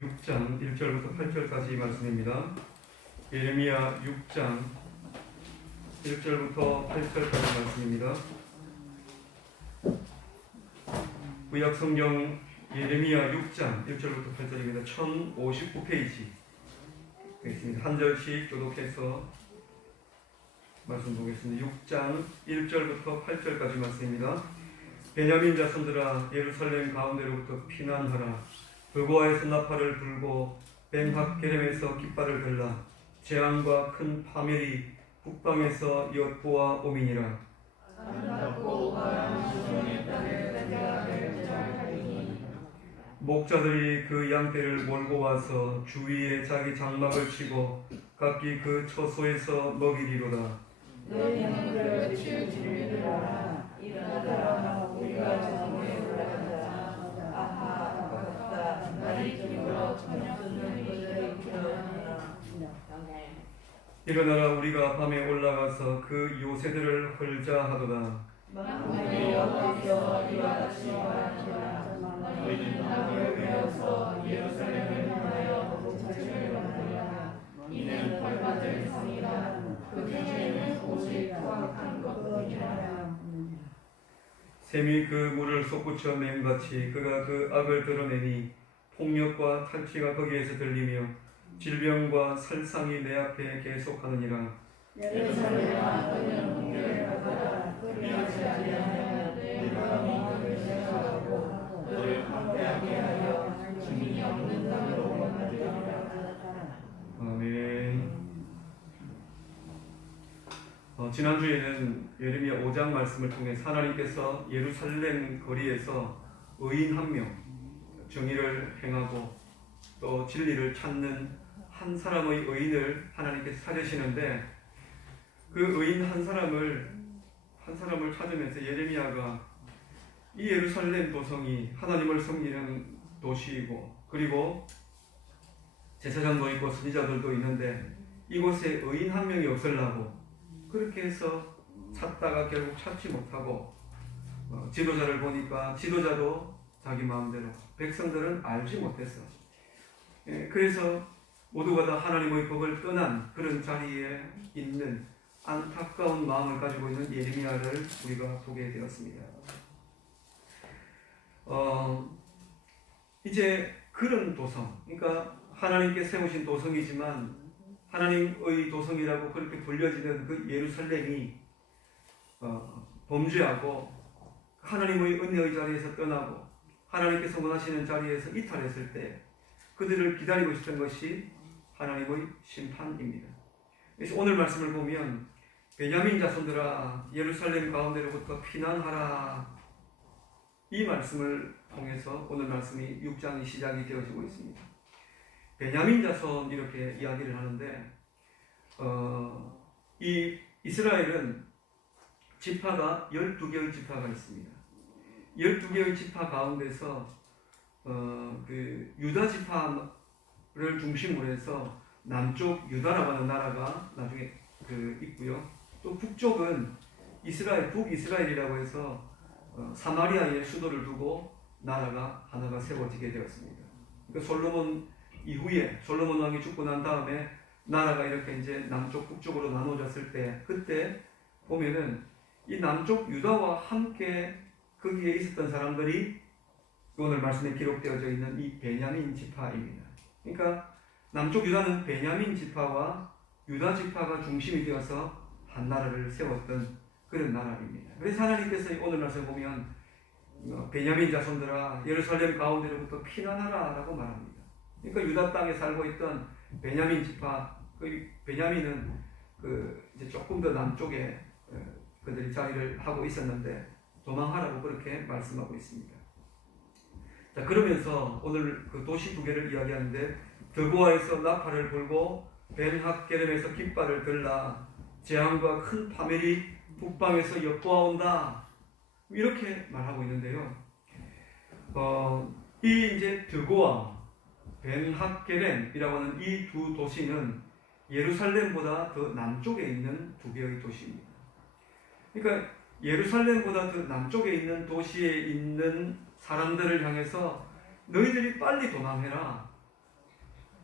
6장 1절부터 8절까지 말씀입니다. 예레미야 6장 1절부터 8절까지 말씀입니다. 구약성경 예레미야 6장 1절부터 8절입니다. 1059페이지 있습니다. 한 절씩 교독해서 말씀 보겠습니다. 6장 1절부터 8절까지 말씀입니다. 베냐민 자손들아, 예루살렘 가운데로부터 피난하라. 드고아에서 나팔을 불고 벤학게렘에서 깃발을 들라. 재앙과 큰 파멸이 북방에서 엿보아 오미니라. 목자들이 그 양떼를 몰고 와서 주위에 자기 장막을 치고 각기 그 처소에서 먹이리로다. 너희 눈을 치우치리라. 일어나라, 우리가 정오에 올라가자. 아하, 아깝다. 날이 기울어 저녁은 그들의 일어나라. 일어나라, 우리가 밤에 올라가서 그 요새들을 헐자 하도다. 만군의 여호와께서 이와 같이 말하노라. 너희는 나무를 베어서 예루살렘을 향하여 목자를 만들라. 이는 벌받을 성이라. 그 뒤에는 오직 포악한 것뿐이라. 샘이 그 물을 솟구쳐 맹같이 그가 그 악을 드러내니 폭력과 탈취가 거기에서 들리며 질병과 살상이 내 앞에 계속하느니라. 예루살렘아, 너희는 공격을 받아라. 그리하지 아니하면 내 마음이 너를 제거하고 너를 황폐하게 하여 주민이 없는 땅으로 만들리라. 아멘. 지난주에는 예레미야 5장 말씀을 통해 하나님께서 예루살렘 거리에서 의인 한 명, 정의를 행하고 또 진리를 찾는 한 사람의 의인을 하나님께서 찾으시는데, 그 의인 한 사람을 찾으면서 예레미야가 이 예루살렘 도성이 하나님을 섬기는 도시이고, 그리고 제사장도 있고 선지자들도 있는데 이곳에 의인 한 명이 없으려고 그렇게 해서 찾다가 결국 찾지 못하고, 지도자를 보니까 지도자도 자기 마음대로, 백성들은 알지 못했어. 그래서 모두가 다 하나님의 법을 떠난 그런 자리에 있는 안타까운 마음을 가지고 있는 예레미야를 우리가 보게 되었습니다. 이제 그런 도성, 그러니까 하나님께 세우신 도성이지만 하나님의 도성이라고 그렇게 불려지는 그 예루살렘이 범죄하고 하나님의 은혜의 자리에서 떠나고 하나님께서 원하시는 자리에서 이탈했을 때 그들을 기다리고 있었던 것이 하나님의 심판입니다. 그래서 오늘 말씀을 보면 베냐민 자손들아, 예루살렘 가운데로부터 피난하라, 이 말씀을 통해서 오늘 말씀이 6장이 시작이 되어지고 있습니다. 베냐민 자손 이렇게 이야기를 하는데, 이 이스라엘은 지파가 12개의 지파가 있습니다. 12개의 지파 가운데서 그 유다 지파를 중심으로 해서 남쪽 유다라고 하는 나라가 나중에 있고요. 또 북쪽은 이스라엘, 북이스라엘이라고 해서 사마리아에 수도를 두고 나라가 하나가 세워지게 되었습니다. 그러니까 솔로몬 이후에, 솔로몬 왕이 죽고 난 다음에 나라가 이렇게 이제 남쪽 북쪽으로 나눠졌을 때, 그때 보면은 이 남쪽 유다와 함께 거기에 있었던 사람들이 오늘 말씀에 기록되어져 있는 이 베냐민 지파입니다. 그러니까 남쪽 유다는 베냐민 지파와 유다 지파가 중심이 되어서 한 나라를 세웠던 그런 나라입니다. 그래서 하나님께서 오늘 말씀을 보면 베냐민 자손들아, 예루살렘 가운데로부터 피난하라 라고 말합니다. 그러니까 유다 땅에 살고 있던 베냐민 지파, 그 베냐민은 이제 조금 더 남쪽에 그들이 자리를 하고 있었는데 도망하라고 그렇게 말씀하고 있습니다. 자, 그러면서 오늘 그 도시 두 개를 이야기하는데, 드고아에서 나팔을 불고 벤학게렘에서 깃발을 들라. 재앙과 큰 파멸이 북방에서 엿보아온다, 이렇게 말하고 있는데요. 이 이제 드고아, 벤학게렘이라고 하는 이 두 도시는 예루살렘보다 더 남쪽에 있는 두 개의 도시입니다. 그러니까 예루살렘보다 더 남쪽에 있는 도시에 있는 사람들을 향해서 너희들이 빨리 도망해라.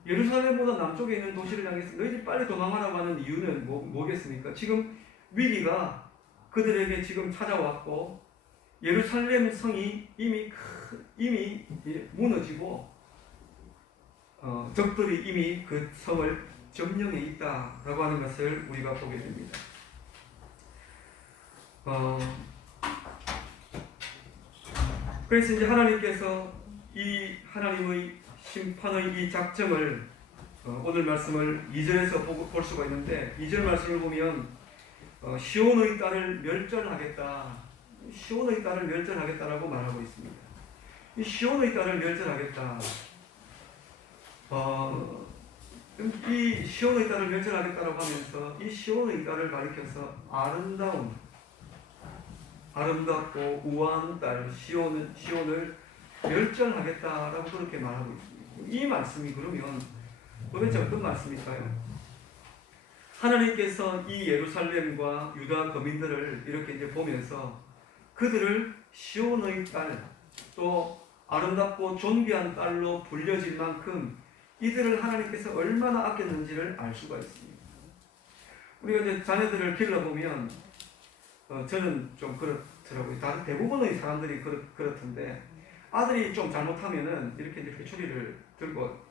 예루살렘보다 남쪽에 있는 도시를 향해서 너희들 빨리 도망하라고 하는 이유는 뭐겠습니까? 지금 위기가 그들에게 지금 찾아왔고 예루살렘 성이 이미 무너지고 적들이 이미 그 성을 점령해 있다라고 하는 것을 우리가 보게 됩니다. 그래서 이제 하나님께서 이 하나님의 심판의 이 작정을 오늘 말씀을 2절에서 볼 수가 있는데 2절 말씀을 보면 시온의 딸을 멸절하겠다. 시온의 딸을 멸절하겠다라고 말하고 있습니다. 이 시온의 딸을 멸절하겠다. 이 시온의 딸을 멸절하겠다라고 하면서 이 시온의 딸을 가리켜서 아름답고 우아한 딸 시온을 멸절하겠다라고 그렇게 말하고 있습니다. 이 말씀이 그러면 도대체 어떤 말씀일까요? 하나님께서 이 예루살렘과 유다 거민들을 이렇게 이제 보면서 그들을 시온의 딸, 또 아름답고 존귀한 딸로 불려질 만큼 이들을 하나님께서 얼마나 아꼈는지를 알 수가 있습니다. 우리가 이제 자녀들을 길러보면 저는 좀 그렇더라고요. 다른 대부분의 사람들이 그렇던데 아들이 좀 잘못하면은 이렇게 이제 회초리를 들고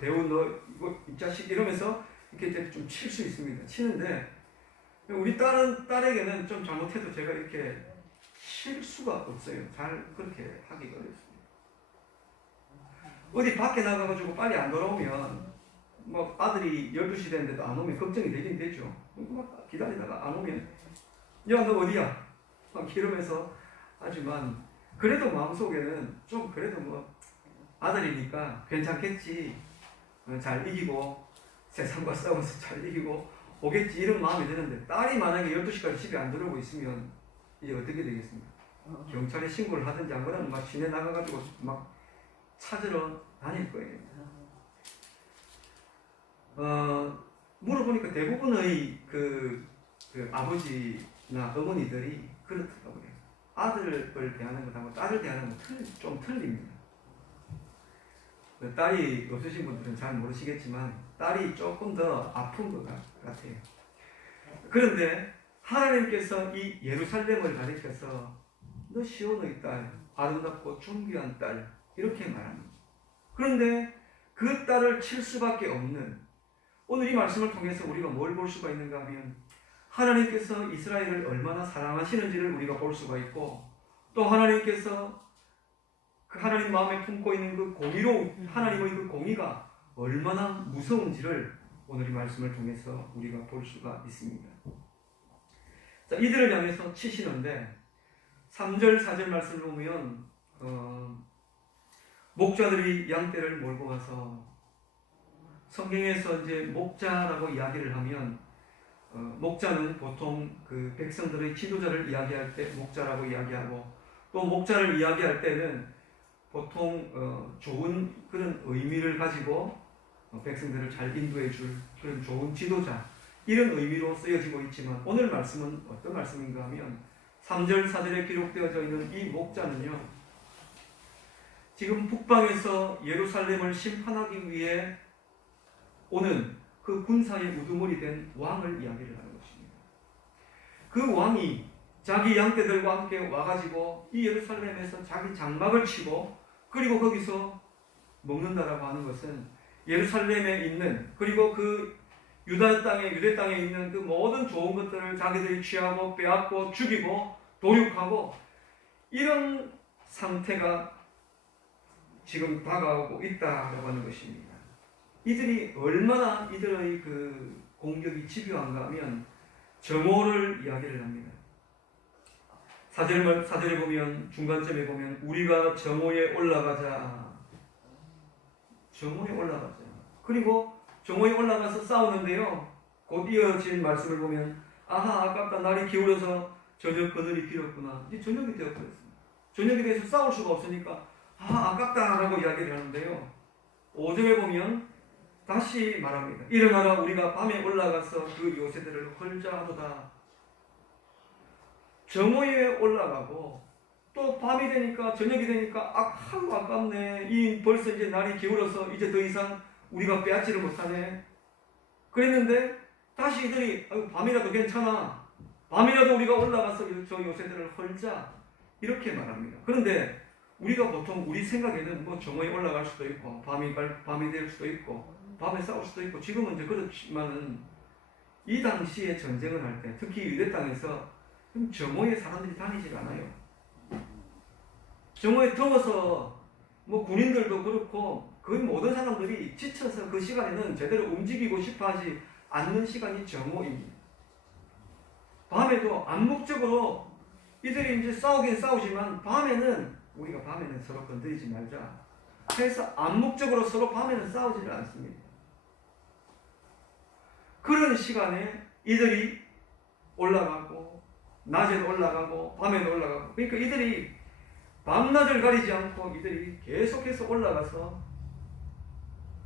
대우 너 이거 이 자식 이러면서 이렇게 이제 좀 칠 수 있습니다. 치는데 우리 딸에게는 좀 잘못해도 제가 이렇게 칠 수가 없어요. 잘 그렇게 하기가 어렵습니다. 어디 밖에 나가가지고 빨리 안 돌아오면 뭐 아들이 12시 됐는데도 안 오면 걱정이 되긴 되죠. 막 기다리다가 안 오면 야 너 어디야? 막 이러면서 하지만 그래도 마음속에는 좀 그래도 뭐 아들이니까 괜찮겠지. 잘 이기고 세상과 싸워서 잘 이기고 오겠지 이런 마음이 드는데 딸이 만약에 12시까지 집에 안 들어오고 있으면 이제 어떻게 되겠습니까? 경찰에 신고를 하든지 안 그러면 막 시내 나가가지고 막 찾으러 다닐 거예요. 물어보니까 대부분의 그 아버지나 어머니들이 그렇더라고요. 아들을 대하는 것하고 딸을 대하는 건 좀 틀립니다. 딸이 없으신 분들은 잘 모르시겠지만 딸이 조금 더 아픈 것 같아요. 그런데 하나님께서 이 예루살렘을 가리켜서 너 시온의 딸, 아름답고 존귀한 딸 이렇게 말합니다. 그런데 그 딸을 칠 수밖에 없는 오늘 이 말씀을 통해서 우리가 뭘 볼 수가 있는가 하면 하나님께서 이스라엘을 얼마나 사랑하시는지를 우리가 볼 수가 있고 또 하나님께서 그 하나님 마음에 품고 있는 그 하나님의 그 공의가 얼마나 무서운지를 오늘 이 말씀을 통해서 우리가 볼 수가 있습니다. 자, 이들을 향해서 치시는데 3절 4절 말씀을 보면 목자들이 양떼를 몰고 가서 성경에서 이제 목자라고 이야기를 하면 목자는 보통 그 백성들의 지도자를 이야기할 때 목자라고 이야기하고 또 목자를 이야기할 때는 보통 좋은 그런 의미를 가지고 백성들을 잘 인도해 줄 그런 좋은 지도자 이런 의미로 쓰여지고 있지만 오늘 말씀은 어떤 말씀인가 하면 3절 4절에 기록되어져 있는 이 목자는요 지금 북방에서 예루살렘을 심판하기 위해 오는 그 군사의 우두머리 된 왕을 이야기를 하는 것입니다. 그 왕이 자기 양떼들과 함께 와가지고 이 예루살렘에서 자기 장막을 치고 그리고 거기서 먹는다라고 하는 것은 예루살렘에 있는 그리고 그 유대 땅에 있는 그 모든 좋은 것들을 자기들이 취하고 빼앗고 죽이고 도륙하고 이런 상태가 지금 다가오고 있다라고 하는 것입니다. 이들이 얼마나 이들의 그 공격이 집요한가 하면 정오를 이야기를 합니다. 사절에 보면 중간점에 보면 우리가 정오에 올라가자. 정오에 올라가자. 그리고 정오에 올라가서 싸우는데요. 곧 이어진 말씀을 보면 아하 아깝다 날이 기울어서 저녁 그늘이 길었구나. 이제 저녁이 되어버렸습니다. 저녁이 돼서 싸울 수가 없으니까 아깝다라고 이야기를 하는데요. 5절에 보면 다시 말합니다. 일어나라 우리가 밤에 올라가서 그 요새들을 헐자하도다. 정오에 올라가고 또 밤이 되니까 저녁이 되니까 아깝네. 벌써 이제 날이 기울어서 이제 더 이상 우리가 빼앗지를 못하네. 그랬는데 다시 이들이 아이고, 밤이라도 괜찮아. 밤이라도 우리가 올라가서 저 요새들을 헐자. 이렇게 말합니다. 그런데 우리가 보통 우리 생각에는 뭐 정오에 올라갈 수도 있고 밤이 될 수도 있고 밤에 싸울 수도 있고 지금은 이제 그렇지만은 이 당시에 전쟁을 할 때 특히 유대 땅에서 정오에 사람들이 다니질 않아요. 정오에 더워서 뭐 군인들도 그렇고 거의 모든 사람들이 지쳐서 그 시간에는 제대로 움직이고 싶어 하지 않는 시간이 정오입니다. 밤에도 암묵적으로 이들이 이제 싸우긴 싸우지만 우리가 밤에는 서로 건드리지 말자 해서 암묵적으로 서로 밤에는 싸우지를 않습니다. 그런 시간에 이들이 올라가고 낮에도 올라가고 밤에도 올라가고 그러니까 이들이 밤낮을 가리지 않고 이들이 계속해서 올라가서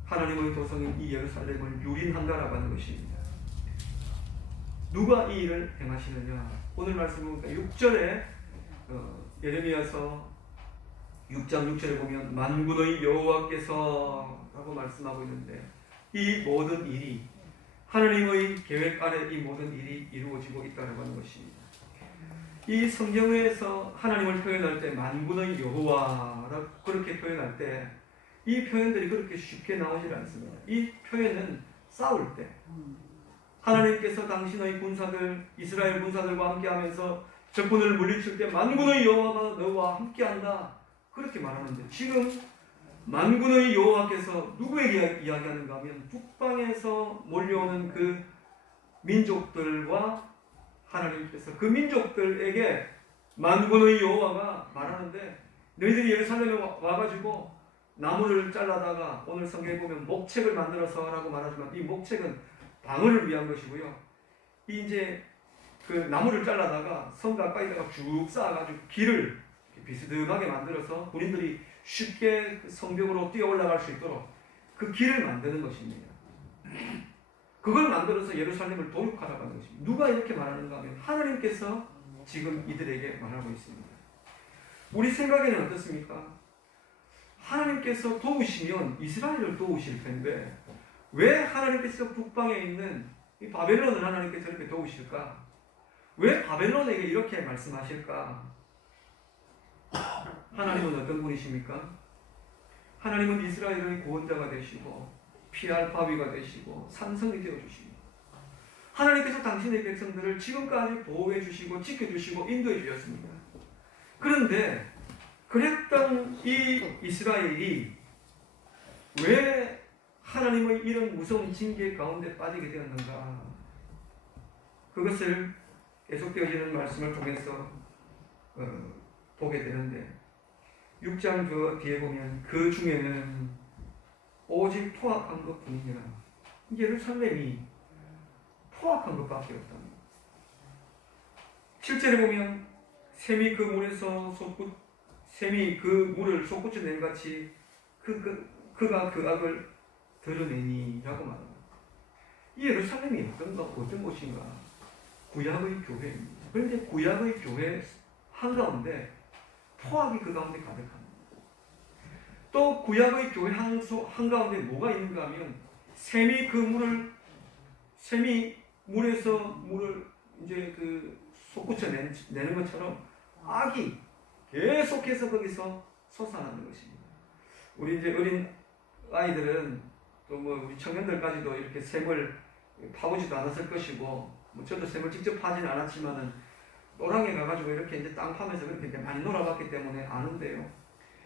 하나님의 도성인 이 예루살렘을 유린한다라고 하는 것입니다. 누가 이 일을 행하시느냐? 오늘 말씀 보니까 6절에 예레미야서 6장 6절에 보면 만군의 여호와께서 라고 말씀하고 있는데 이 모든 일이 하나님의 계획 아래 이 모든 일이 이루어지고 있다고 하는 것입니다. 이 성경에서 하나님을 표현할 때 만군의 여호와라고 그렇게 표현할 때 이 표현들이 그렇게 쉽게 나오질 않습니다. 이 표현은 싸울 때 하나님께서 당신의 군사들 이스라엘 군사들과 함께하면서 적군을 물리칠 때 만군의 여호와가 너와 함께한다 그렇게 말하는데 지금 만군의 여호와께서 누구에게 이야기하는가 하면 북방에서 몰려오는 그 민족들과 하나님께서 그 민족들에게 만군의 여호와가 말하는데 너희들이 예루살렘에 와가지고 나무를 잘라다가 오늘 성경에 보면 목책을 만들어서 하라고 말하지만 이 목책은 방어를 위한 것이고요. 이제 그 나무를 잘라다가 성 가까이다가 쭉 쌓아가지고 길을 비스듬하게 만들어서 군인들이 쉽게 성벽으로 뛰어 올라갈 수 있도록 그 길을 만드는 것입니다. 그걸 만들어서 예루살렘을 도륙하라고 하는 것입니다. 누가 이렇게 말하는가 하면 하나님께서 지금 이들에게 말하고 있습니다. 우리 생각에는 어떻습니까? 하나님께서 도우시면 이스라엘을 도우실 텐데 왜 하나님께서 북방에 있는 이 바벨론을 하나님께서 이렇게 도우실까? 왜 바벨론에게 이렇게 말씀하실까? 하나님은 어떤 분이십니까? 하나님은 이스라엘의 구원자가 되시고 피할 바위가 되시고 산성이 되어주십니다. 하나님께서 당신의 백성들을 지금까지 보호해 주시고 지켜주시고 인도해 주셨습니다. 그런데 그랬던 이 이스라엘이 왜 하나님의 이런 무서운 징계 가운데 빠지게 되었는가? 그것을 계속되어지는 말씀을 통해서 보게 되는데 6장 그 뒤에 보면 그 중에는 오직 포악한 것뿐이니라. 예루살렘이 포악한 것밖에 없답니다. 7절에 보면 샘이 그 물을 솟구쳐낸 같이 그가 그 악을 드러내니 라고 말합니다. 이 예루살렘이 어떤 곳인가? 구약의 교회입니다. 그런데 구약의 교회 한가운데 포악이 그 가운데 가득합니다. 또 구약의 교회 한가운데 뭐가 있는가 하면 샘이 물에서 물을 이제 그 솟구쳐내는 것처럼 악이 계속해서 거기서 솟아나는 것입니다. 우리 이제 어린 아이들은 또 뭐 우리 청년들까지도 이렇게 샘을 파보지도 않았을 것이고 뭐 저도 샘을 직접 파지는 않았지만은 노랑에 가가지고 이렇게 이제 땅 파면서 그렇게 많이 놀아봤기 때문에 아는데요.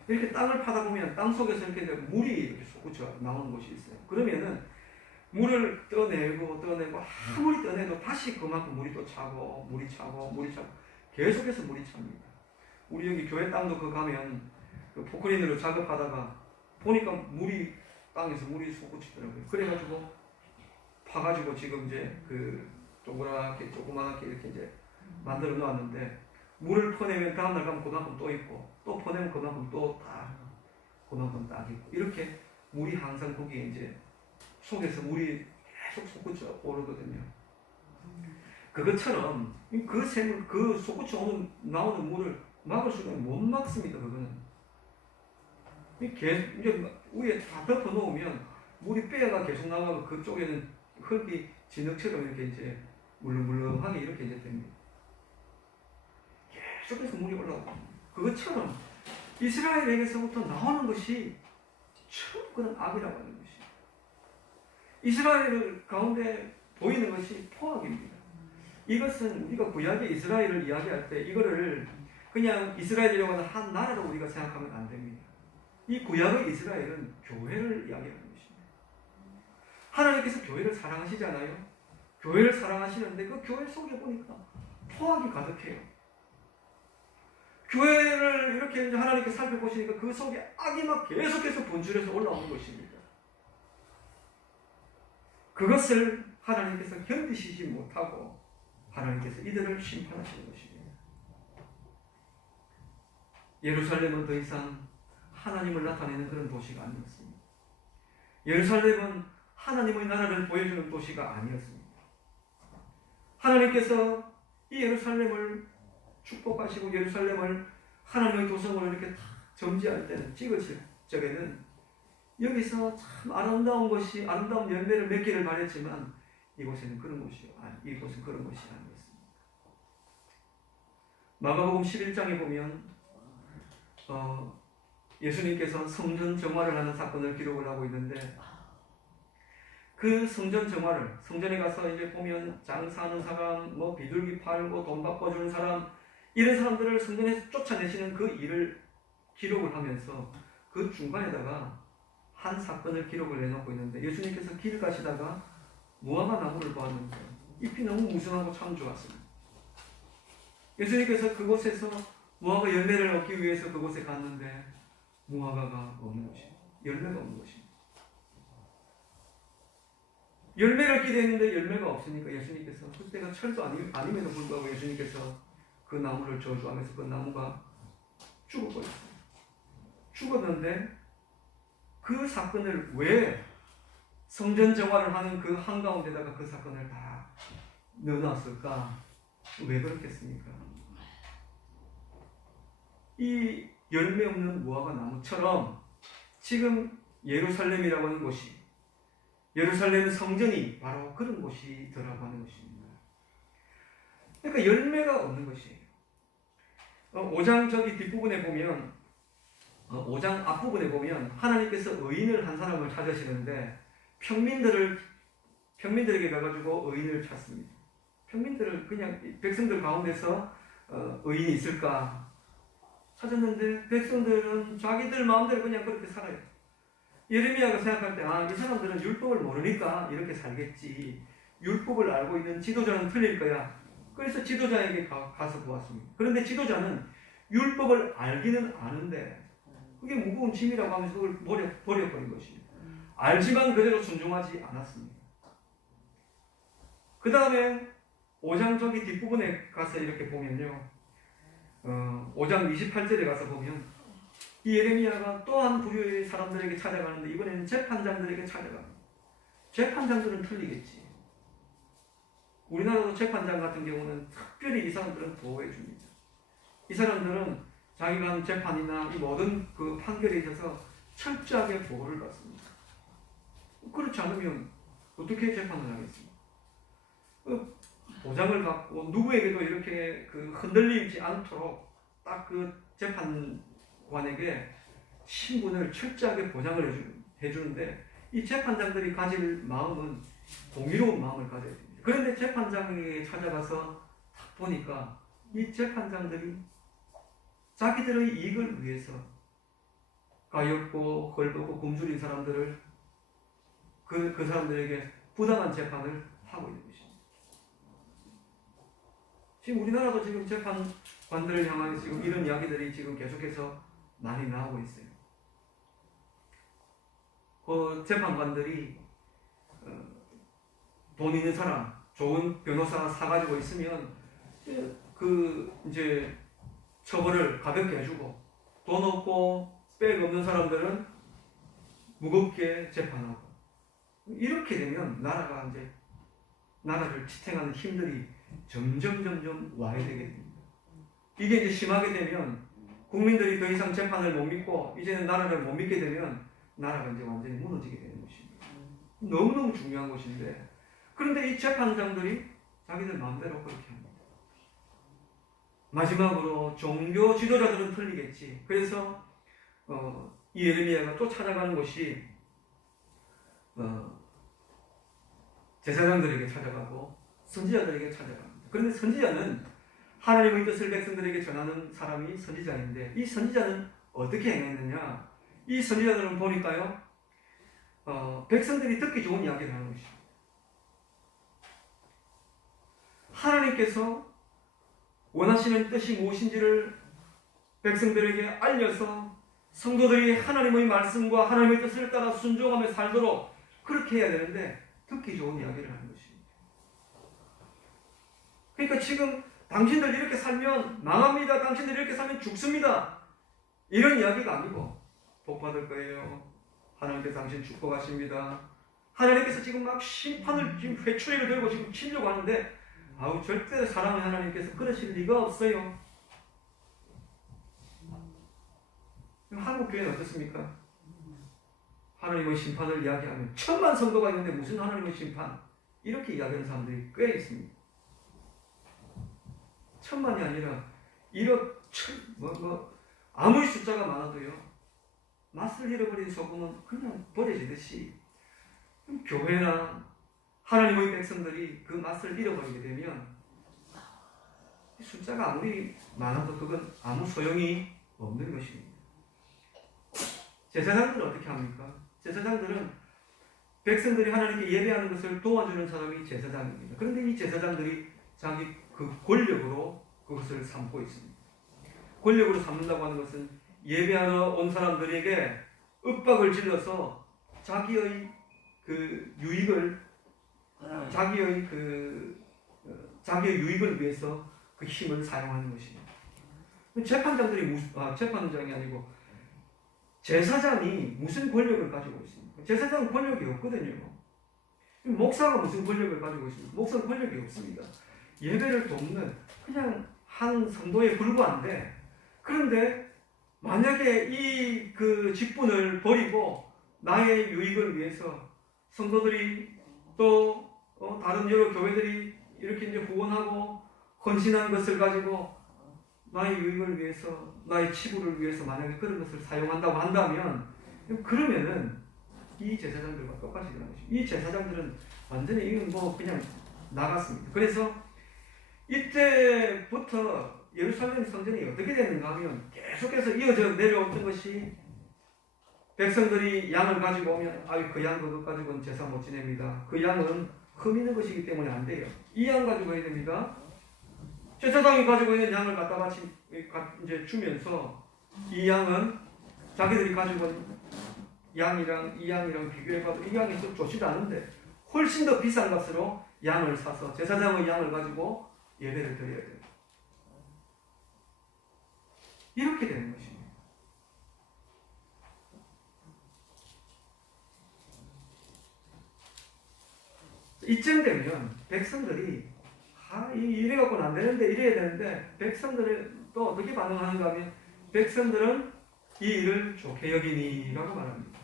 이렇게 땅을 파다 보면 땅 속에서 이렇게 물이 이렇게 솟구쳐 나오는 곳이 있어요. 그러면은 물을 떠내고 아무리 떠내도 다시 그만큼 물이 또 차고 계속해서 물이 찹니다. 우리 여기 교회 땅도 그 가면 그 포크레인으로 작업하다가 보니까 땅에서 물이 솟구치더라고요. 그래가지고 파가지고 지금 이제 그 조그맣게 이렇게 이제 만들어 놓았는데 물을 퍼내면 다음날 가면 그만큼 또 있고 또 퍼내면 그만큼 또 그만큼 딱 있고 이렇게 물이 항상 거기에 이제 속에서 물이 계속 솟구쳐 오르거든요. 그것처럼 그 샘을 그 솟구쳐 나오는 물을 막을 수가 못 막습니다. 그거는 이제 위에 다 덮어 놓으면 물이 빼어가 계속 나가고 그쪽에는 흙이 진흙처럼 이렇게 이제 물렁물렁하게 이렇게 이제 됩니다. 계속해서 물이 올라오고 그것처럼 이스라엘에게서부터 나오는 것이 처음 그런 악이라고 하는 것이 이스라엘 가운데 보이는 것이 포악입니다. 이것은 우리가 구약의 이스라엘을 이야기할 때 이거를 그냥 이스라엘이라고 하는 한 나라로 우리가 생각하면 안 됩니다. 이 구약의 이스라엘은 교회를 이야기하는 것입니다. 하나님께서 교회를 사랑하시잖아요. 교회를 사랑하시는데 그 교회 속에 보니까 포악이 가득해요. 교회를 이렇게 이제 하나님께 살펴보시니까 그 속에 악이 막 계속해서 분출해서 올라오는 것입니다. 그것을 하나님께서 견디시지 못하고 하나님께서 이들을 심판하시는 것입니다. 예루살렘은 더 이상 하나님을 나타내는 그런 도시가 아니었습니다. 예루살렘은 하나님의 나라를 보여주는 도시가 아니었습니다. 하나님께서 이 예루살렘을 축복하시고 예루살렘을 하나님의 도성을 이렇게 다 점지할 때는 찍으실 적에는 여기서 참 아름다운 것이 아름다운 열매를 맺기를 바랬지만 이곳은 그런 것이 아니었습니다. 마가복음 11장에 보면 예수님께서 성전 정화를 하는 사건을 기록을 하고 있는데 그 성전 정화를 성전에 가서 이제 보면 장사하는 사람, 뭐 비둘기 팔고 돈 바꿔주는 사람 이런 사람들을 성전에서 쫓아내시는 그 일을 기록을 하면서 그 중간에다가 한 사건을 기록을 해놓고 있는데 예수님께서 길 가시다가 무화과 나무를 보았는데 잎이 너무 무성하고 참 좋았습니다. 예수님께서 그곳에서 무화과 열매를 얻기 위해서 그곳에 갔는데 무화과가 없는 것입니다. 열매가 없는 것입니다. 열매를 기대했는데 열매가 없으니까 예수님께서 그때가 철도 아님에도 불구하고 예수님께서 그 나무를 저주하면서 그 나무가 죽어버렸어요. 죽었는데 그 사건을 왜 성전 정화를 하는 그 한가운데다가 그 사건을 다 넣어놨을까? 왜 그렇겠습니까? 이 열매 없는 무화과 나무처럼 지금 예루살렘이라고 하는 곳이 예루살렘 성전이 바로 그런 곳이더라고 하는 것입니다. 그러니까 열매가 없는 것이에요. 5장 저기 뒷부분에 보면 5장 앞부분에 보면 하나님께서 의인을 한 사람을 찾으시는데 평민들에게 가가지고 의인을 찾습니다. 평민들을 그냥 백성들 가운데서 의인이 있을까 찾았는데 백성들은 자기들 마음대로 그냥 그렇게 살아요. 예레미야가 생각할 때 이 사람들은 율법을 모르니까 이렇게 살겠지. 율법을 알고 있는 지도자는 틀릴 거야. 그래서 지도자에게 가서 보았습니다. 그런데 지도자는 율법을 알기는 아는데 그게 무거운 짐이라고 하면서 그걸 버려버린 것입니다. 알지만 그대로 순종하지 않았습니다. 그 다음에 5장 저기 뒷부분에 가서 이렇게 보면요. 5장 28절에 가서 보면 이 예레미야가 또한 부류의 사람들에게 찾아가는데 이번에는 재판장들에게 찾아갑니다. 재판장들은 틀리겠지. 우리나라도 재판장 같은 경우는 특별히 이 사람들은 보호해 줍니다. 이 사람들은 자기가 한 재판이나 이 모든 그 판결에 있어서 철저하게 보호를 받습니다. 그렇지 않으면 어떻게 재판을 하겠습니까? 보장을 받고 누구에게도 이렇게 그 흔들리지 않도록 딱 그 재판관에게 신분을 철저하게 보장을 해주는데 이 재판장들이 가질 마음은 공의로운 마음을 가져야 됩니다. 그런데 재판장에게 찾아가서 딱 보니까 이 재판장들이 자기들의 이익을 위해서 가엾고 헐벗고 굶주린 사람들을 그 사람들에게 부당한 재판을 하고 있는 것입니다. 지금 우리나라도 지금 재판관들을 향하여 지금 이런 이야기들이 지금 계속해서 많이 나오고 있어요. 그 재판관들이 돈 있는 사람, 좋은 변호사 사가지고 있으면 이제 처벌을 가볍게 해주고 돈 없고 백 없는 사람들은 무겁게 재판하고 이렇게 되면 나라를 지탱하는 힘들이 점점 와야 되게 됩니다. 이게 이제 심하게 되면 국민들이 더 이상 재판을 못 믿고 이제는 나라를 못 믿게 되면 나라가 이제 완전히 무너지게 되는 것입니다. 너무너무 중요한 것인데, 그런데 이 재판장들이 자기들 마음대로 그렇게 합니다. 마지막으로 종교 지도자들은 틀리겠지. 그래서 이 예레미야가 또 찾아가는 것이 제사장들에게 찾아가고 선지자들에게 찾아갑니다. 그런데 선지자는 하나님의 뜻을 백성들에게 전하는 사람이 선지자인데, 이 선지자는 어떻게 행했느냐? 이 선지자들은 보니까요, 백성들이 듣기 좋은 이야기를 하는 것입니다. 하나님께서 원하시는 뜻이 무엇인지를 백성들에게 알려서 성도들이 하나님의 말씀과 하나님의 뜻을 따라 순종하며 살도록 그렇게 해야 되는데, 듣기 좋은 이야기를 하는 것입니다. 그러니까 지금 당신들 이렇게 살면 망합니다. 당신들 이렇게 살면 죽습니다. 이런 이야기가 아니고, 복 받을 거예요. 하나님께서 당신 축복하십니다. 하나님께서 지금 막 심판을, 지금 회초리를 들고 지금 치려고 하는데, 아우, 절대 사랑의 하나님께서 그러실 리가 없어요. 한국 교회는 어떻습니까? 하나님의 심판을 이야기하면 1000만 성도가 있는데 무슨 하나님의 심판? 이렇게 이야기하는 사람들이 꽤 있습니다. 1000만이 아니라 1억, 아무리 숫자가 많아도요, 맛을 잃어버린 소금은 그냥 버려지듯이 교회나 하나님의 백성들이 그 맛을 잃어버리게 되면 숫자가 아무리 많아도 그건 아무 소용이 없는 것입니다. 제사장들은 어떻게 합니까? 제사장들은 백성들이 하나님께 예배하는 것을 도와주는 사람이 제사장입니다. 그런데 이 제사장들이 자기 그 권력으로 그것을 삼고 있습니다. 권력으로 삼는다고 하는 것은 예배하러 온 사람들에게 윽박을 질러서 자기의 그 유익을, 자기의 유익을 위해서 그 힘을 사용하는 것입니다. 재판장이 아니고 제사장이 무슨 권력을 가지고 있습니까? 제사장은 권력이 없거든요. 목사가 무슨 권력을 가지고 있습니까? 목사는 권력이 없습니다. 예배를 돕는 그냥 한 성도에 불과한데, 그런데 만약에 이 그 직분을 버리고 나의 유익을 위해서 성도들이 또 다른 여러 교회들이 이렇게 이제 후원하고 헌신한 것을 가지고 나의 유익을 위해서, 나의 치부를 위해서 만약에 그런 것을 사용한다고 한다면, 그러면은 이 제사장들과 똑같이 되는 것입니다. 이 제사장들은 완전히 이건 뭐 그냥 나갔습니다. 그래서 이때부터 예루살렘 성전이 어떻게 되는가 하면 계속해서 이어져 내려왔던 것이, 백성들이 양을 가지고 오면 그 양 그것 가지고는 제사 못 지냅니다. 그 양은 흠 있는 것이기 때문에 안 돼요. 이 양 가지고 해야 됩니다. 제사장이 가지고 있는 양을 갖다가 이제 주면서, 이 양은 자기들이 가지고 있는 양이랑 이 양이랑 비교해봐도 이 양이 좀 좋지도 않은데 훨씬 더 비싼 값으로 양을 사서 제사장의 양을 가지고 예배를 드려야 돼요. 이렇게 되는 것입니다. 이쯤 되면 백성들이 이래 갖고는 안 되는데, 이래야 되는데, 백성들이 또 어떻게 반응하는가 하면, 백성들은 이 일을 좋게 여기니라고 말합니다.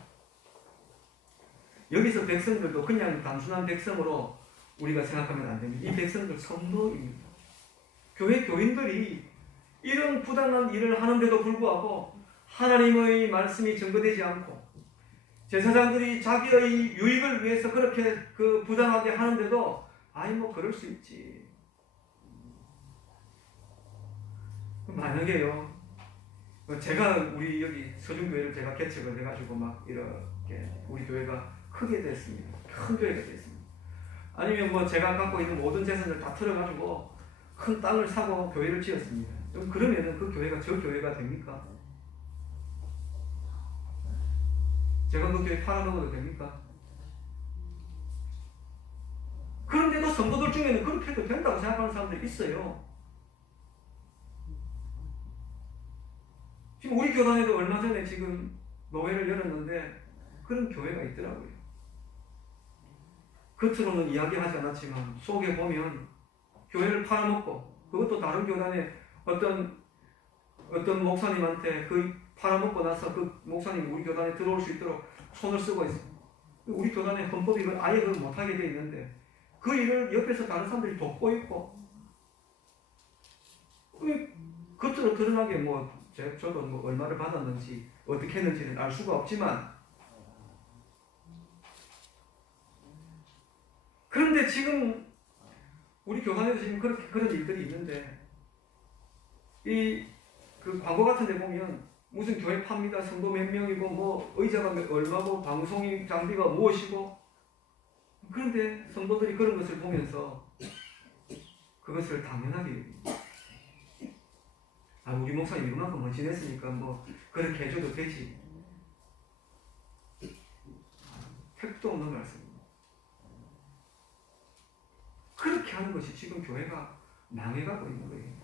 여기서 백성들도 그냥 단순한 백성으로 우리가 생각하면 안 됩니다. 이 백성들 성도입니다. 교회 교인들이 이런 부당한 일을 하는데도 불구하고 하나님의 말씀이 증거되지 않고, 제사장들이 자기의 유익을 위해서 그렇게 그 부당하게 하는데도 뭐 그럴 수 있지. 만약에요, 제가 우리 여기 서중교회를 제가 개척을 해가지고 막 이렇게 우리 교회가 크게 됐습니다. 큰 교회가 됐습니다. 아니면 뭐 제가 갖고 있는 모든 재산을 다 틀어가지고 큰 땅을 사고 교회를 지었습니다. 그러면은 그 교회가 저 교회가 됩니까? 제가 그 교회 팔아먹어도 됩니까? 그런데도 성도들 중에는 그렇게 해도 된다고 생각하는 사람들이 있어요. 지금 우리 교단에도 얼마 전에 지금 노회를 열었는데 그런 교회가 있더라고요. 겉으로는 이야기하지 않았지만 속에 보면 교회를 팔아먹고, 그것도 다른 교단에 어떤 목사님한테 그 팔아먹고 나서 그 목사님이 우리 교단에 들어올 수 있도록 손을 쓰고 있어요. 우리 교단의 헌법이 이걸 아예 그걸 못하게 돼 있는데 그 일을 옆에서 다른 사람들이 돕고 있고 겉으로 드러나게 뭐 저도 뭐 얼마를 받았는지 어떻게 했는지는 알 수가 없지만 그런데 지금 우리 교단에도 지금 그렇게 그런 일들이 있는데 이 그 광고 같은 데 보면 무슨 교회 팝니다 성도 몇 명이고 뭐 의자가 얼마고 방송인 장비가 무엇이고 그런데 성도들이 그런 것을 보면서 그것을 당연하게 여깁니다. 아 우리 목사님 이만큼 헌신했으니까 뭐 그렇게 해줘도 되지. 택도 없는 말씀입니다. 그렇게 하는 것이 지금 교회가 망해가고 있는 거예요.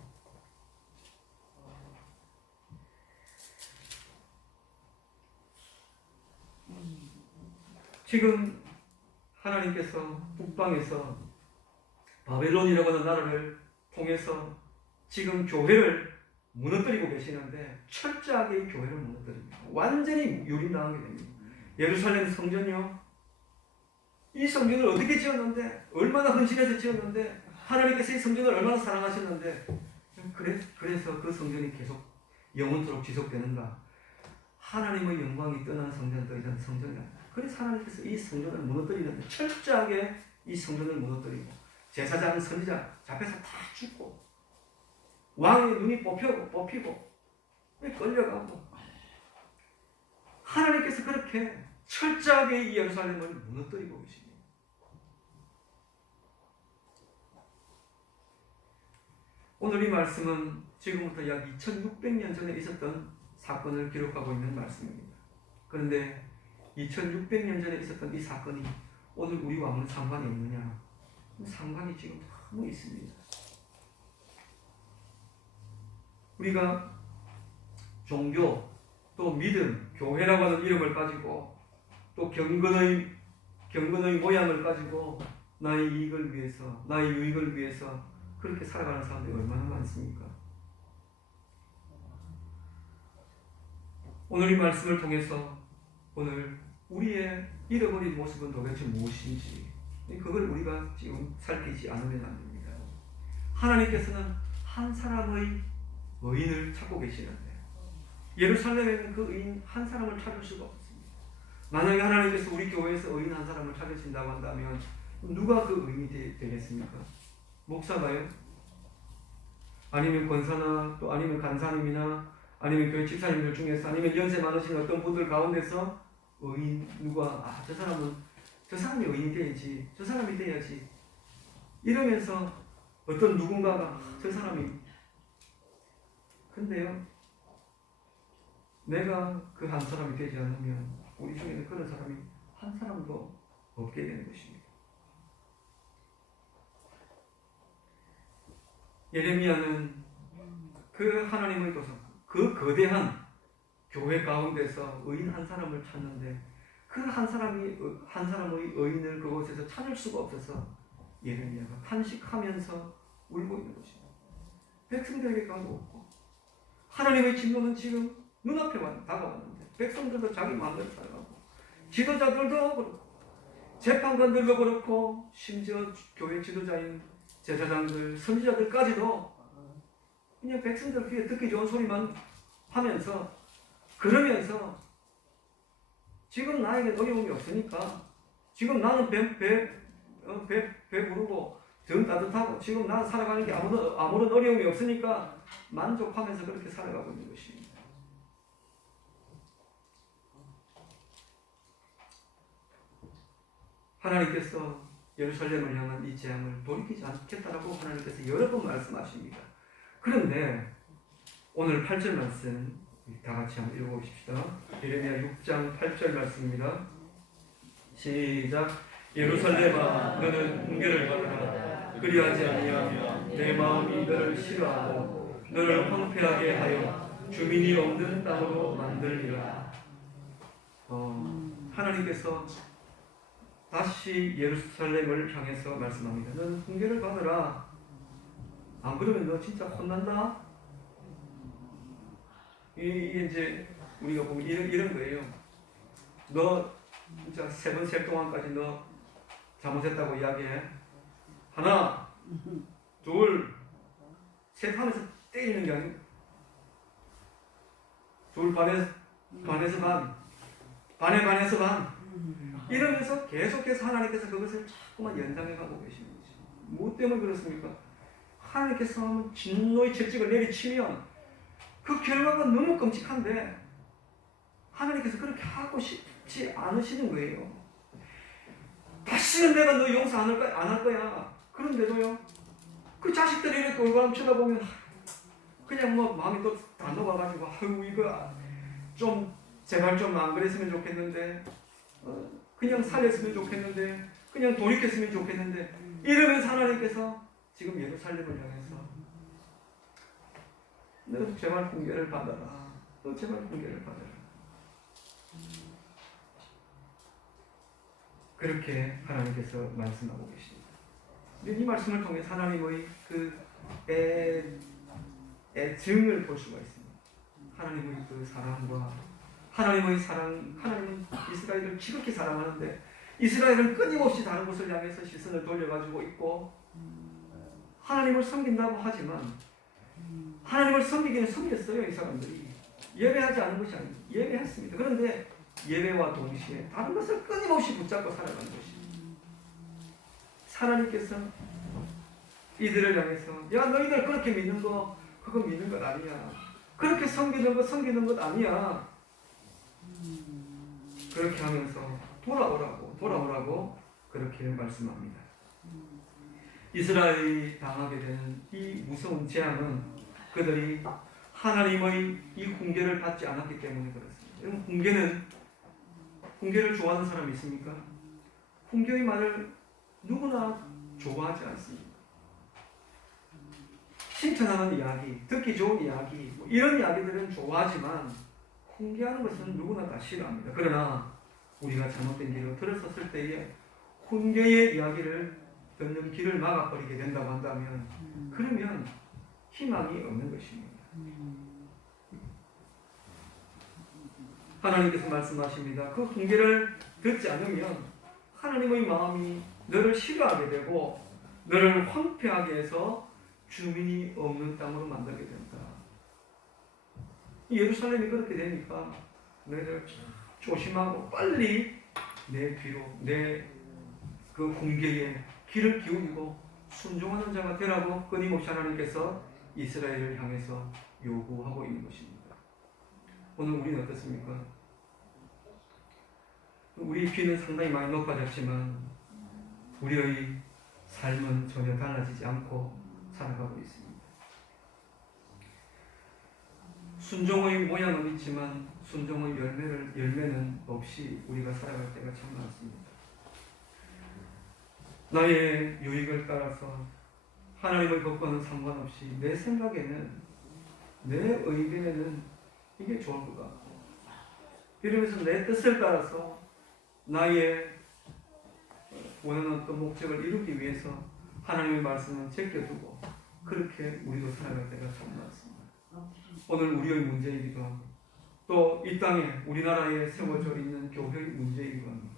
지금 하나님께서 북방에서 바벨론이라고 하는 나라를 통해서 지금 교회를 무너뜨리고 계시는데 철저하게 이 교회를 무너뜨립니다. 완전히 유린당하게 됩니다. 예루살렘 성전이요. 이 성전을 어떻게 지었는데 얼마나 헌신해서 지었는데 하나님께서 이 성전을 얼마나 사랑하셨는데 그래서 그 성전이 계속 영원토록 지속되는가. 하나님의 영광이 떠난 성전 더 이상 성전이 아니다. 그래서 하나님께서 이 성전을 무너뜨리는데 철저하게 이 성전을 무너뜨리고 제사장 선지자 잡혀서 다 죽고 왕의 눈이 뽑히고 끌려가고 하나님께서 그렇게 철저하게 이 예루살렘을 무너뜨리고 계십니다. 오늘 이 말씀은 지금부터 약 2600년 전에 있었던 사건을 기록하고 있는 말씀입니다. 그런데 2600년 전에 있었던 이 사건이 오늘 우리와 아무 상관이 없느냐? 상관이 지금 너무 있습니다. 우리가 종교, 또 믿음, 교회라고 하는 이름을 가지고 또 경건의 모양을 가지고 나의 이익을 위해서, 나의 유익을 위해서 그렇게 살아가는 사람들이 얼마나 많습니까? 오늘 이 말씀을 통해서 오늘 우리의 잃어버린 모습은 도대체 무엇인지 그걸 우리가 지금 살피지 않으면 안 됩니다. 하나님께서는 한 사람의 의인을 찾고 계시는데 예루살렘에는 그 의인 한 사람을 찾을 수가 없습니다. 만약에 하나님께서 우리 교회에서 의인 한 사람을 찾으신다고 한다면 누가 그 의인이 되겠습니까? 목사가요? 아니면 권사나 또 아니면 간사님이나 아니면 교회 집사님들 중에서 아니면 연세 많으신 어떤 분들 가운데서 의인 누가 저 사람이 의인이 돼야지 저 사람이 돼야지 이러면서 어떤 누군가가 저 사람이 근데요 내가 그 한 사람이 되지 않으면 우리 중에는 그런 사람이 한 사람도 없게 되는 것입니다. 예레미야는 그 하나님의 도성 그 거대한 교회 가운데서 의인 한 사람을 찾는데 그 한 사람의 의인을 그곳에서 찾을 수가 없어서 예레미야가 탄식하면서 울고 있는 것입니다. 백성들에게 가도 없고 하나님의 진노는 지금 눈앞에 다가왔는데 백성들도 자기 마음대로 살아가고 지도자들도 그렇고 재판관들도 그렇고 심지어 교회 지도자인 제사장들 선지자들까지도 그냥 백성들 귀에 듣기 좋은 소리만 하면서 그러면서 지금 나에게 어려움이 없으니까 지금 나는 배 부르고 등 따뜻하고 지금 나는 살아가는 게 아무런 어려움이 없으니까 만족하면서 그렇게 살아가고 있는 것입니다. 하나님께서 예루살렘을 향한 이 재앙을 돌이키지 않겠다라고 하나님께서 여러 번 말씀하십니다. 그런데 오늘 8절 말씀 다 같이 한번 읽어봅시다. 예레미야 6장 8절 말씀입니다. 시작. 예루살렘아 너는 훈계를 받으라. 그리하지 아니하면 내 마음이 너를 싫어하고 너를 황폐하게 하여 주민이 없는 땅으로 만들리라. 하나님께서 다시 예루살렘을 향해서 말씀합니다. 너는 훈계를 받으라. 안 그러면 너 진짜 혼난다. 이게 이제 우리가 보면 이런 거예요. 너 진짜 3번 셀 동안까지 너 잘못했다고 이야기해. 하나, 둘, 셋 하면서 때리는 게 아니고 둘 반에서 반 이러면서 계속해서 하나님께서 그것을 자꾸만 연장해 가고 계시는 거죠. 뭐 때문에 그렇습니까? 하나님께서 하면 진노의 채찍을 내리치면 그 결과가 너무 끔찍한데 하나님께서 그렇게 하고 싶지 않으시는 거예요. 다시는 내가 너 용서 안 할 거야. 그런데도요, 그 자식들이 이렇게 얼굴 쳐다보면 그냥 뭐 마음이 또 다 녹아가지고 아유 이거 좀 제발 좀 안 그랬으면 좋겠는데 그냥 살렸으면 좋겠는데 그냥 돌이켰으면 좋겠는데 이러면서 하나님께서 지금 예루살렘을 향해서 너 제발 훈계를 받아라. 너 제발 훈계를 받아라. 그렇게 하나님께서 말씀하고 계십니다. 이 말씀을 통해 하나님의 그 애증을 볼 수가 있습니다. 하나님의 그 사랑과 하나님의 사랑, 하나님은 이스라엘을 지극히 사랑하는데 이스라엘은 끊임없이 다른 곳을 향해서 시선을 돌려가지고 있고 하나님을 섬긴다고 하지만 하나님을 섬기기는 섬겼어요. 이 사람들이 예배하지 않은 것이 아니고 예배했습니다. 그런데 예배와 동시에 다른 것을 끊임없이 붙잡고 살아가는 것입니다. 하나님께서 이들을 향해서 야 너희들 그렇게 믿는 거 그거 믿는 것 아니야. 그렇게 섬기는 것 아니야. 그렇게 하면서 돌아오라고 그렇게 말씀합니다. 이스라엘이 당하게 되는 이 무서운 재앙은 그들이 하나님의 이 훈계를 받지 않았기 때문에 그렇습니다. 여러분 훈계를 좋아하는 사람이 있습니까? 훈계의 말을 누구나 좋아하지 않습니다. 칭찬하는 이야기, 듣기 좋은 이야기 이런 이야기들은 좋아하지만 훈계하는 것은 누구나 다 싫어합니다. 그러나 우리가 잘못된 길을 들었었을 때에 훈계의 이야기를 듣는 길을 막아버리게 된다고 한다면 그러면 희망이 없는 것입니다. 하나님께서 말씀하십니다. 그 훈계를 듣지 않으면 하나님의 마음이 너를 싫어하게 되고 너를 황폐하게 해서 주민이 없는 땅으로 만들게 된다. 예루살렘이 그렇게 되니까 너희들 조심하고 빨리 내 뒤로 내 그 훈계에 귀를 기울이고 순종하는 자가 되라고 끊임없이 하나님께서 이스라엘을 향해서 요구하고 있는 것입니다. 오늘 우리는 어떻습니까? 우리 귀는 상당히 많이 높아졌지만 우리의 삶은 전혀 달라지지 않고 살아가고 있습니다. 순종의 모양은 있지만 순종의 열매는 없이 우리가 살아갈 때가 참 많습니다. 나의 유익을 따라서 하나님의 법과는 상관없이 내 생각에는 내 의견에는 이게 좋을 것 같고 이러면서 내 뜻을 따라서 나의 원하는 어떤 목적을 이루기 위해서 하나님의 말씀을 제껴두고 그렇게 우리도 살아갈 때가 참 많습니다. 오늘 우리의 문제이기도 하고 또 이 땅에 우리나라에 세워져 있는 교회의 문제이기도 합니다.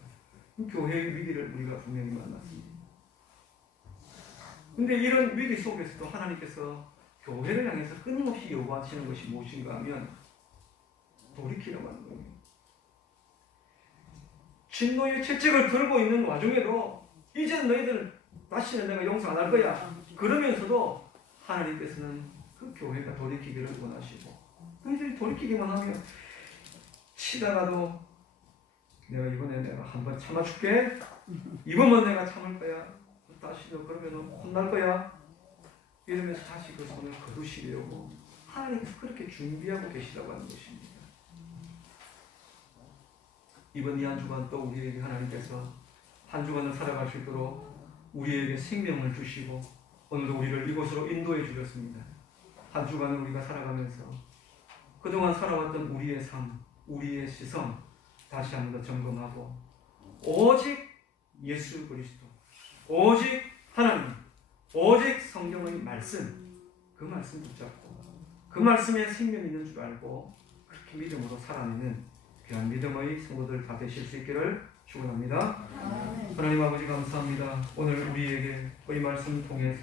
교회의 위기를 우리가 분명히 만났습니다. 근데 이런 위기 속에서도 하나님께서 교회를 향해서 끊임없이 요구하시는 것이 무엇인가 하면 돌이키라고 하는 거예요. 진노의 채찍을 들고 있는 와중에도 이제 너희들 다시는 내가 용서 안 할 거야. 그러면서도 하나님께서는 그 교회가 돌이키기를 원하시고 너희들이 돌이키기만 하면 치다가도 내가 이번에 내가 한번 참아줄게. 이번만 내가 참을 거야. 다시 너 그러면 혼날 거야. 이러면서 다시 그 손을 거두시려고 하나님께서 그렇게 준비하고 계시다고 하는 것입니다. 이번 이 한 주간 또 우리에게 하나님께서 한 주간을 살아갈 수 있도록 우리에게 생명을 주시고 오늘도 우리를 이곳으로 인도해 주셨습니다. 한 주간을 우리가 살아가면서 그동안 살아왔던 우리의 삶, 우리의 시선 다시 한 번 더 점검하고 오직 예수 그리스도, 오직 하나님, 오직 성경의 말씀, 그 말씀 붙잡고 그 말씀에 생명이 있는 줄 알고 그렇게 믿음으로 살아내는 귀한 믿음의 성도들 다 되실 수 있기를 축원합니다. 아멘. 하나님 아버지 감사합니다. 오늘 우리에게 이 말씀 통해서